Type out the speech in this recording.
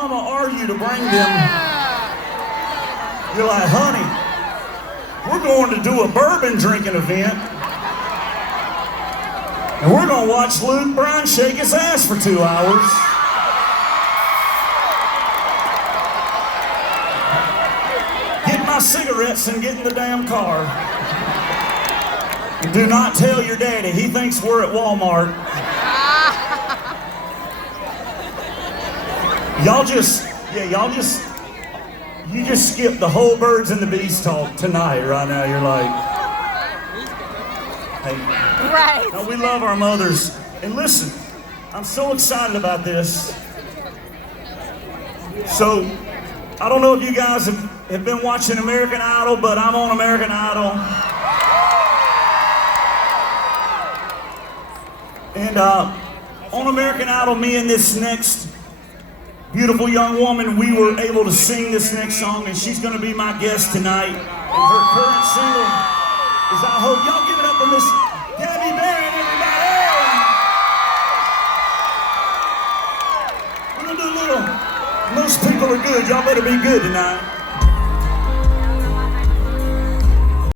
mama are you to bring them? You're like, honey, we're going to do a bourbon drinking event. And we're going to watch Luke Bryan shake his ass for 2 hours. Get my cigarettes and get in the damn car. And do not tell your daddy. He thinks we're at Walmart. You just skip the whole birds and the bees talk tonight right now. You're like, hey. Right. No, we love our mothers. And listen, I'm so excited about this. So, I don't know if you guys have been watching American Idol, but I'm on American Idol. And on American Idol, me and this next beautiful young woman, we were able to sing this next song, and she's going to be my guest tonight. And her current single is I Hope. Y'all give it up for Miss Gabby Barron, everybody! We're going to do a little, most people are good. Y'all better be good tonight.